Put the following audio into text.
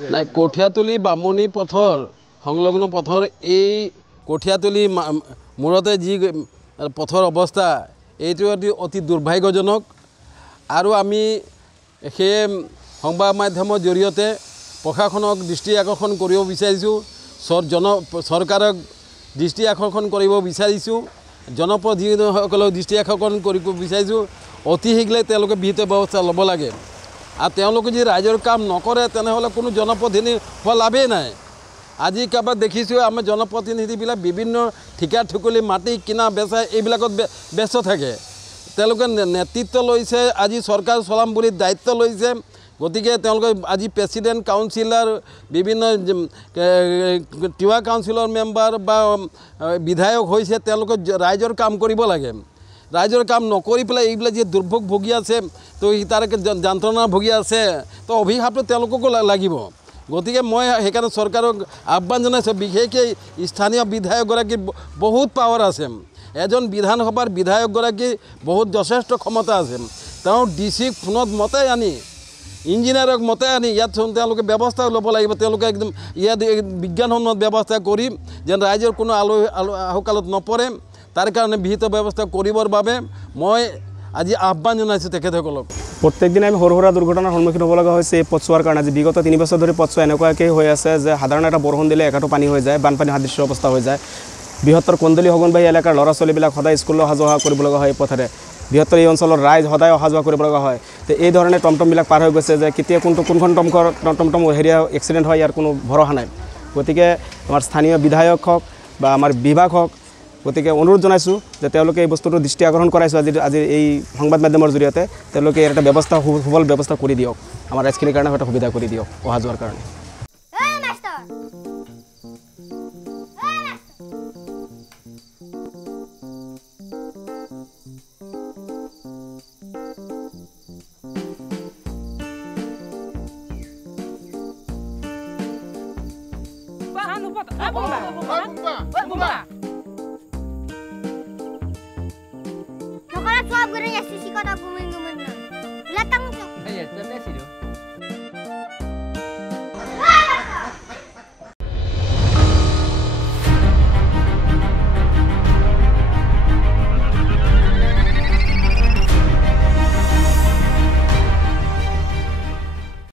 নাই কঠিয়াতলি বামুণী পথৰ সংলগ্ন পথৰ এই কঠিয়াতলি মূৰতে যি পথৰ অৱস্থা এইটো অতি দুৰ্ভাগ্যজনক আৰু আমি সেই সংবাদ মাধ্যমৰ জৰিয়তে প্ৰশাসনক দৃষ্টি আকৰ্ষণ কৰিব বিচাৰিছোঁ চৰকাৰক দৃষ্টি আকৰ্ষণ কৰিব বিচাৰিছোঁ জনপ্ৰতিনিধিসকলক দৃষ্টি আকৰ্ষণ কৰিব বিচাৰিছোঁ অতি শীঘ্ৰে তেওঁলোকে বিহিত ব্যৱস্থা ল'ব লাগে আৰু তেওঁলোকে যদি ৰাইজৰ কাম নকৰে তেনেহ'লে কোনো জনপ্ৰতিনিধি হোৱা লাভেই নাই আজি কাবাক দেখিছোঁ আমাৰ জনপ্ৰতিনিধিবিলাক বিভিন্ন ঠিকা ঠুকলি মাটি কিনা বেচা এইবিলাকত ব্যস্ত থাকে তেওঁলোকে নেতৃত্ব লৈছে আজি চৰকাৰ চলাম বুলি দায়িত্ব লৈছে গতিকে তেওঁলোকে আজি প্ৰেচিডেণ্ট কাউন্সিলৰ বিভিন্ন তিৱা কাউন্সিলৰ মেম্বাৰ বা বিধায়ক হৈছে তেওঁলোকে ৰাইজৰ কাম কৰিব লাগে ৰাইজৰ কাম নকৰি পেলাই এইবিলাক যে দুৰ্ভোগ ভুগি আছে তো তাৰ যন্ত্ৰণা ভুগি আছে তো অভিশাপটো তেওঁলোককো লাগিব গতিকে মই সেইকাৰণে চৰকাৰক আহ্বান জনাইছোঁ বিশেষকৈ স্থানীয় বিধায়কগৰাকী বহুত পাৱাৰ আছে এজন বিধানসভাৰ বিধায়কগৰাকী বহুত যথেষ্ট ক্ষমতা আছে তেওঁ ডিচিক ফোনত মতে আনি ইঞ্জিনিয়াৰক মতে আনি ইয়াত তেওঁলোকে ব্যৱস্থা ল'ব লাগিব তেওঁলোকে একদম ইয়াত বিজ্ঞানসন্মত ব্যৱস্থা কৰি যেন ৰাইজৰ কোনো আহুকালত নপৰে তাৰ কাৰণে বিহিত ব্যৱস্থা কৰিবৰ বাবে মই আজি আহ্বান জনাইছোঁ তেখেতসকলক প্ৰত্যেক দিনে আমি সৰু সুৰা দুৰ্ঘটনাৰ সন্মুখীন হ'ব লগা হৈছে এই পথছোৱাৰ কাৰণে আজি বিগত 3 বছৰ ধৰি পথছোৱা এনেকুৱাকৈ হৈ আছে যে সাধাৰণ এটা বৰষুণ দিলে একাটো পানী হৈ যায় বানপানী সাদৃশ্য অৱস্থা হৈ যায় বৃহত্তৰ কন্দলি হগনবাহী এলেকাৰ ল'ৰা ছোৱালীবিলাক সদায় স্কুললৈ অহা যোৱা কৰিব লগা হয় এই পথেৰে বৃহত্তৰ এই অঞ্চলৰ ৰাইজ সদায় অহা যোৱা কৰিব লগা হয় তো এই ধৰণে টমটমবিলাক পাৰ হৈ গৈছে যে কেতিয়া কোনখন টমটম হেৰিয়া এক্সিডেণ্ট হয় ইয়াৰ কোনো ভৰসা নাই গতিকে আমাৰ স্থানীয় বিধায়ক হওক বা আমাৰ বিভাগ হওক গতিকে অনুৰোধ জনাইছোঁ যে তেওঁলোকে এই বস্তুটো দৃষ্টি আকৰ্ষণ কৰাইছোঁ আজি এই সংবাদ মাধ্যমৰ জৰিয়তে তেওঁলোকে ইয়াৰ এটা ব্যৱস্থা সুফল ব্যৱস্থা কৰি দিয়ক আমাৰ ৰাইজখিনিৰ কাৰণে এটা সুবিধা কৰি দিয়ক অহা যোৱাৰ কাৰণে Sab goreng ya sisi kota gumi